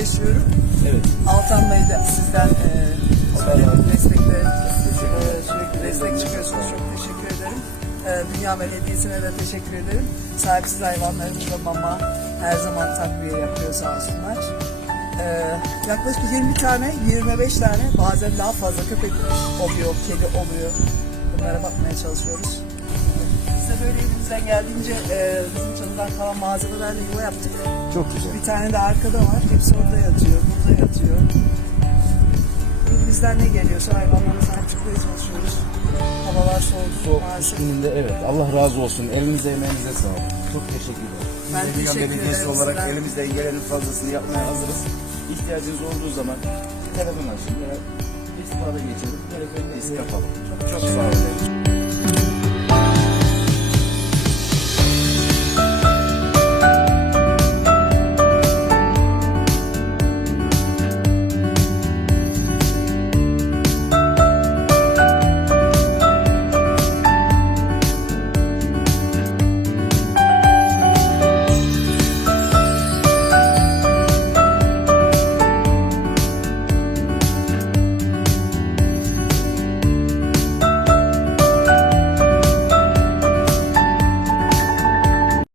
yaşıyorum. Evet. Altan Bey de sizden e, destekle, e, sürekli destek çıkıyorsunuz. Çok teşekkür ederim. E, Dünya Mel Hediyesi'ne de teşekkür ederim. Sahipsiz hayvanlarımıza mama her zaman takviye yapıyor sağ olsunlar. E, yaklaşık 20 tane, 25 tane bazen daha fazla köpek oluyor, kedi oluyor. Bunlara bakmaya çalışıyoruz. Elimizden geldiğince e, bizim çalıdan kalan malzemelerle yuva yaptık. Çok güzel. Bir tane de arkada var. Hepsi orada yatıyor, burada yatıyor. Elimizden ne geliyorsa hayvanlara sahip çıkmaya çalışıyoruz. Havalar soğuk, Soğuk maalesef. evet. Allah razı olsun. Elinize emeğinize sağlık. Çok teşekkür ederim. Ben Biz de teşekkür Belediyesi ederim olarak sizden. elimizden gelenin fazlasını yapmaya hazırız. İhtiyacınız olduğu zaman telefon açın veya istifade geçelim. Neyse yapalım. Çok, çok sağ olun.